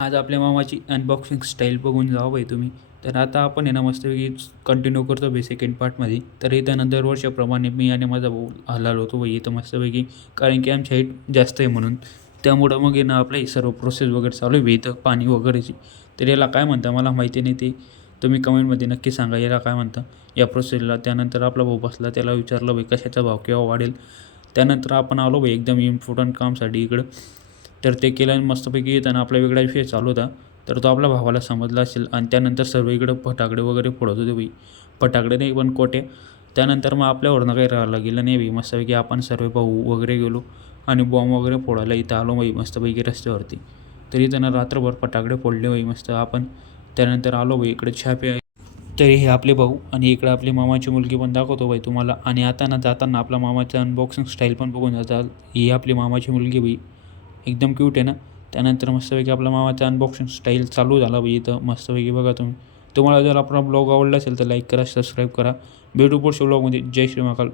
आज आपल्या मामाची अनबॉक्सिंग स्टाईल बघून जावं बाई तुम्ही. तर आता आपण आहे ना मस्तपैकी कंटिन्यू करतो बाई सेकंड पार्टमध्ये. तर इथं दरवर्षाप्रमाणे मी आणि माझा भाऊ हलाल होतो बाई इथं मस्तपैकी, कारण की आमची हाईट जास्त आहे म्हणून. त्यामुळं मग आहे ना आपलं हे सर्व प्रोसेस वगैरे चालू आहे बाई इथं पाणी वगैरेची. तर याला काय म्हणता मला माहिती नाही, ते तुम्ही कमेंटमध्ये नक्की सांगा याला काय म्हणता या प्रोसेसला. त्यानंतर आपला भाऊ बसला, त्याला विचारलं बाई कशाचा भाव केव्हा वाढेल. त्यानंतर आपण आलो बाई एकदम इम्पॉर्टंट कामसाठी इकडं. तर ते केलं आणि मस्तपैकी येताना आपला वेगळा विषय चालू होता. तर तो आपल्या भावाला समजला असेल आणि त्यानंतर सर्व इकडं फटाकडे वगैरे फोडत होते बाई. फटाकडे नाही पण कोट्या. त्यानंतर मग आपल्यावरनं काही राहायला गेलं नाही बाई. मस्तपैकी आपण सर्व भाऊ वगैरे गेलो आणि बॉम्ब वगैरे फोडायला इथं आलो बाई मस्तपैकी रस्त्यावरती. तर इथं रात्रभर फटाकडे फोडले बाई मस्त आपण. त्यानंतर आलो बाई इकडे चहा प्या. तरी हे आपले भाऊ आणि इकडं आपली मामाची मुलगी पण दाखवतो बाई तुम्हाला. आणि आता जाताना आपला मामाचं अनबॉक्सिंग स्टाईल पण बघून जातात. ही आपली मामाची मुलगी बाई, एकदम क्यूट आहे ना. त्यानंतर मस्तपैकी आपला मामाचा अनबॉक्सिंग स्टाईल चालू झाला बाई इथं मस्तपैकी. बघा तुम्ही. तुम्हाला जर आपला ब्लॉग आवडला असेल तर लाईक करा, सबस्क्राईब करा. भेटू पुढच्या ब्लॉगमध्ये. जय श्री महाकाल.